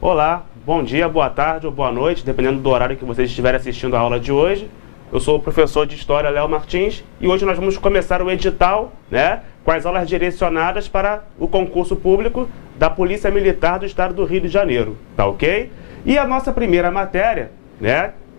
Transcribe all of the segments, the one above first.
Olá, bom dia, boa tarde ou boa noite, dependendo do horário que vocês estiverem assistindo a aula de hoje. Eu sou o professor de História, Léo Martins, e hoje nós vamos começar o edital, com as aulas direcionadas para o concurso público da Polícia Militar do Estado do Rio de Janeiro, tá ok? E a nossa primeira matéria,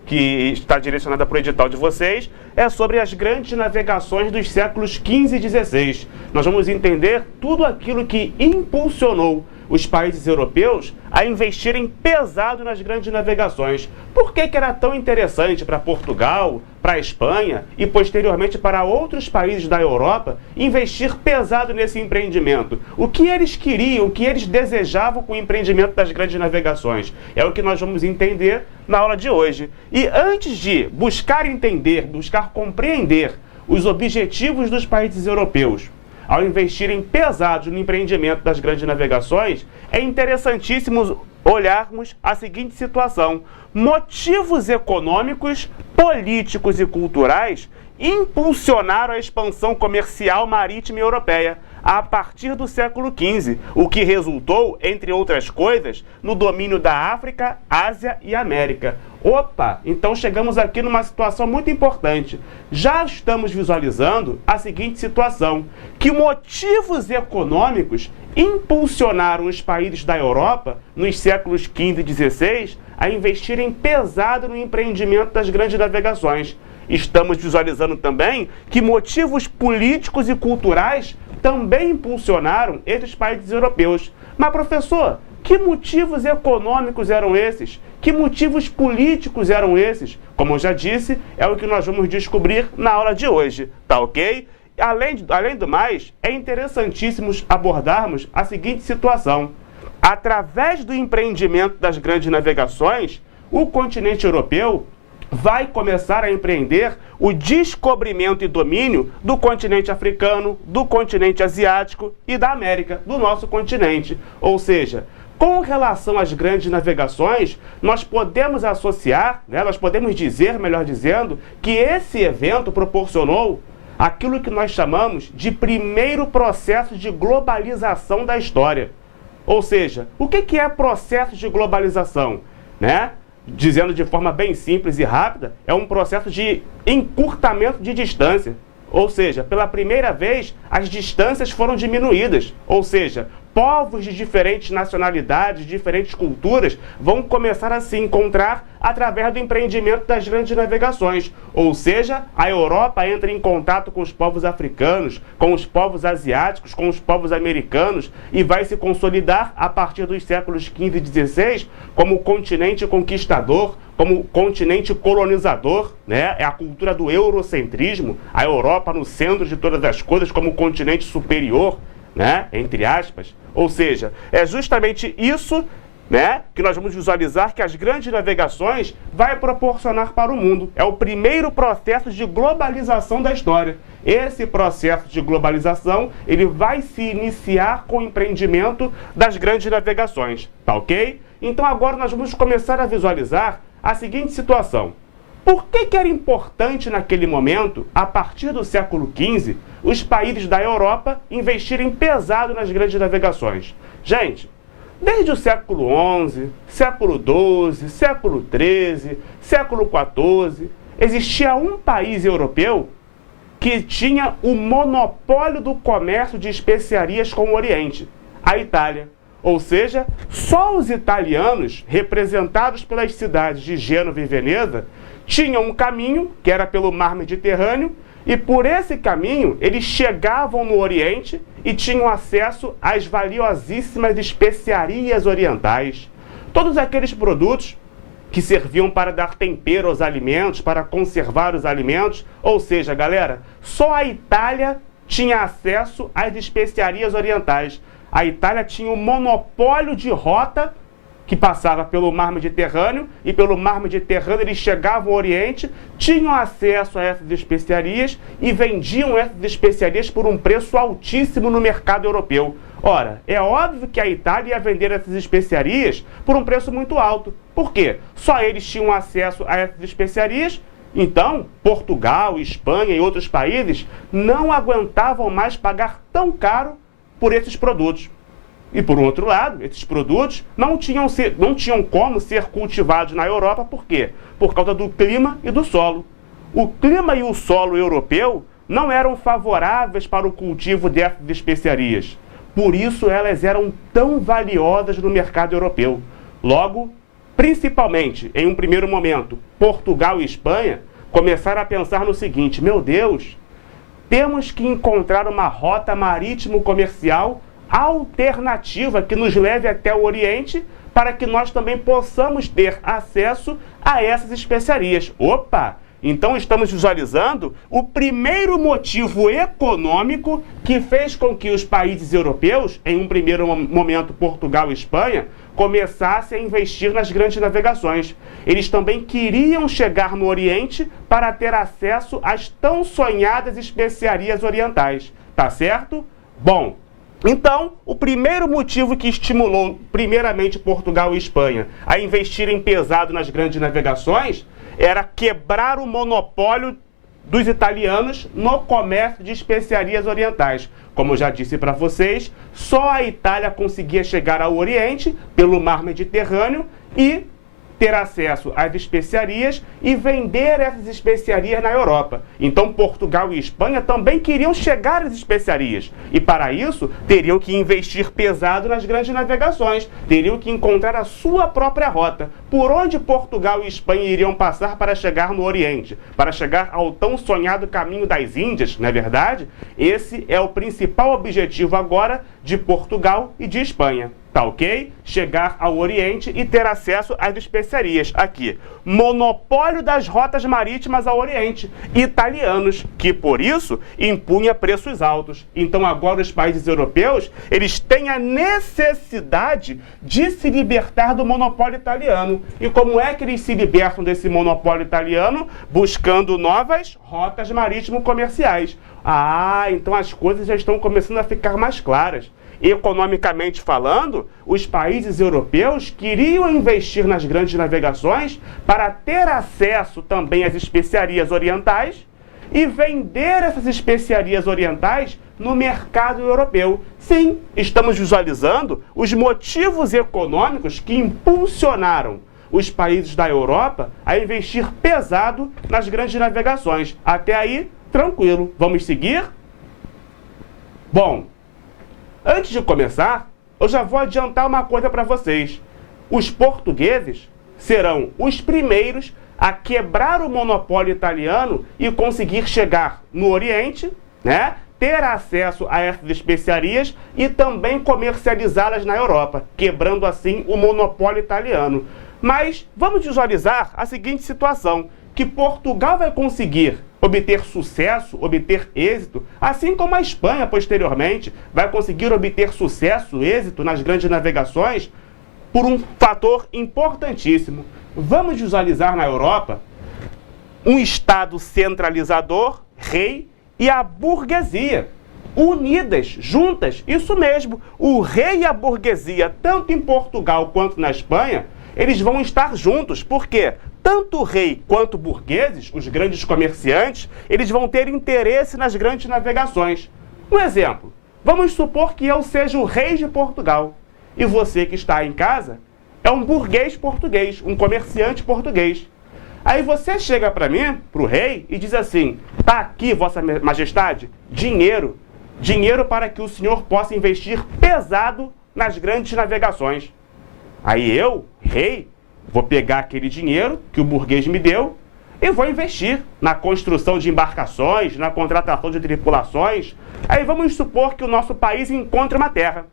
que está direcionada para o edital de vocês, é sobre as grandes navegações dos séculos XV e XVI. Nós vamos entender tudo aquilo que impulsionou os países europeus a investirem pesado nas grandes navegações. Por que era tão interessante para Portugal, para a Espanha e posteriormente para outros países da Europa investir pesado nesse empreendimento? O que eles queriam, o que eles desejavam com o empreendimento das grandes navegações? É o que nós vamos entender na aula de hoje. E antes de buscar entender, buscar compreender os objetivos dos países europeus ao investirem pesados no empreendimento das grandes navegações, é interessantíssimo olharmos a seguinte situação: motivos econômicos, políticos e culturais impulsionaram a expansão comercial marítima europeia a partir do século XV, o que resultou, entre outras coisas, no domínio da África, Ásia e América. Opa, então chegamos aqui numa situação muito importante. Já estamos visualizando a seguinte situação: que motivos econômicos impulsionaram os países da Europa, nos séculos XV e XVI, a investirem pesado no empreendimento das grandes navegações. Estamos visualizando também que motivos políticos e culturais também impulsionaram esses países europeus. Mas, professor, que motivos econômicos eram esses? Que motivos políticos eram esses? Como eu já disse, é o que nós vamos descobrir na aula de hoje, tá ok? Além do mais, é interessantíssimo abordarmos a seguinte situação: através do empreendimento das grandes navegações, o continente europeu vai começar a empreender o descobrimento e domínio do continente africano, do continente asiático e da América, do nosso continente. Ou seja, com relação às grandes navegações, nós podemos associar, nós podemos dizer, melhor dizendo, que esse evento proporcionou aquilo que nós chamamos de primeiro processo de globalização da história. Ou seja, o que é processo de globalização? Dizendo de forma bem simples e rápida, é um processo de encurtamento de distância. Ou seja, pela primeira vez, as distâncias foram diminuídas. Ou seja, povos de diferentes nacionalidades, diferentes culturas, vão começar a se encontrar através do empreendimento das grandes navegações. Ou seja, a Europa entra em contato com os povos africanos, com os povos asiáticos, com os povos americanos e vai se consolidar a partir dos séculos XV e XVI como continente conquistador, como continente colonizador, é a cultura do eurocentrismo, a Europa no centro de todas as coisas como continente superior, entre aspas. Ou seja, é justamente isso, que nós vamos visualizar que as grandes navegações vai proporcionar para o mundo. É o primeiro processo de globalização da história. Esse processo de globalização, ele vai se iniciar com o empreendimento das grandes navegações, tá ok? Então agora nós vamos começar a visualizar a seguinte situação: por que era importante naquele momento, a partir do século XV, os países da Europa investirem pesado nas grandes navegações? Gente, desde o século XI, século XII, século XIII, século XIV, existia um país europeu que tinha o monopólio do comércio de especiarias com o Oriente: a Itália. Ou seja, só os italianos, representados pelas cidades de Gênova e Veneza, tinham um caminho, que era pelo mar Mediterrâneo, e por esse caminho eles chegavam no Oriente e tinham acesso às valiosíssimas especiarias orientais. Todos aqueles produtos que serviam para dar tempero aos alimentos, para conservar os alimentos. Ou seja, galera, só a Itália tinha acesso às especiarias orientais. A Itália tinha um monopólio de rota que passava pelo mar Mediterrâneo, e pelo mar Mediterrâneo eles chegavam ao Oriente, tinham acesso a essas especiarias e vendiam essas especiarias por um preço altíssimo no mercado europeu. Ora, é óbvio que a Itália ia vender essas especiarias por um preço muito alto. Por quê? Só eles tinham acesso a essas especiarias. Então, Portugal, Espanha e outros países não aguentavam mais pagar tão caro por esses produtos. E, por outro lado, esses produtos não tinham como ser cultivados na Europa, por quê? Por causa do clima e do solo. O clima e o solo europeu não eram favoráveis para o cultivo dessas especiarias. Por isso, elas eram tão valiosas no mercado europeu. Logo, principalmente, em um primeiro momento, Portugal e Espanha começaram a pensar no seguinte: meu Deus, temos que encontrar uma rota marítimo-comercial alternativa que nos leve até o Oriente para que nós também possamos ter acesso a essas especiarias. Opa! Então estamos visualizando o primeiro motivo econômico que fez com que os países europeus, em um primeiro momento Portugal e Espanha, começassem a investir nas grandes navegações. Eles também queriam chegar no Oriente para ter acesso às tão sonhadas especiarias orientais. Tá certo? Bom, então, o primeiro motivo que estimulou primeiramente Portugal e Espanha a investirem pesado nas grandes navegações era quebrar o monopólio dos italianos no comércio de especiarias orientais. Como eu já disse para vocês, só a Itália conseguia chegar ao Oriente pelo mar Mediterrâneo e ter acesso às especiarias e vender essas especiarias na Europa. Então, Portugal e Espanha também queriam chegar às especiarias. E, para isso, teriam que investir pesado nas grandes navegações. Teriam que encontrar a sua própria rota. Por onde Portugal e Espanha iriam passar para chegar no Oriente? Para chegar ao tão sonhado caminho das Índias, não é verdade? Esse é o principal objetivo agora de Portugal e de Espanha. Tá ok? Chegar ao Oriente e ter acesso às especiarias. Aqui, monopólio das rotas marítimas ao Oriente. Italianos, que por isso impunha preços altos. Então agora os países europeus, eles têm a necessidade de se libertar do monopólio italiano. E como é que eles se libertam desse monopólio italiano? Buscando novas rotas marítimo-comerciais. Ah, então as coisas já estão começando a ficar mais claras. Economicamente falando, os países europeus queriam investir nas grandes navegações para ter acesso também às especiarias orientais e vender essas especiarias orientais no mercado europeu. Sim, estamos visualizando os motivos econômicos que impulsionaram os países da Europa a investir pesado nas grandes navegações. Até aí, tranquilo. Vamos seguir? Bom, antes de começar, eu já vou adiantar uma coisa para vocês. Os portugueses serão os primeiros a quebrar o monopólio italiano e conseguir chegar no Oriente, né? Ter acesso a essas especiarias e também comercializá-las na Europa, quebrando assim o monopólio italiano. Mas vamos visualizar a seguinte situação, que Portugal vai conseguir obter sucesso, obter êxito, assim como a Espanha posteriormente vai conseguir obter sucesso, êxito nas grandes navegações, por um fator importantíssimo. Vamos visualizar na Europa um Estado centralizador, rei, e a burguesia, unidas, juntas, isso mesmo, o rei e a burguesia, tanto em Portugal quanto na Espanha, eles vão estar juntos, porque tanto o rei quanto burgueses, os grandes comerciantes, eles vão ter interesse nas grandes navegações. Um exemplo, vamos supor que eu seja o rei de Portugal e você que está em casa é um burguês português, um comerciante português. Aí você chega para mim, para o rei, e diz assim: tá aqui, Vossa Majestade, dinheiro para que o senhor possa investir pesado nas grandes navegações. Aí eu, rei, vou pegar aquele dinheiro que o burguês me deu e vou investir na construção de embarcações, na contratação de tripulações. Aí vamos supor que o nosso país encontre uma terra.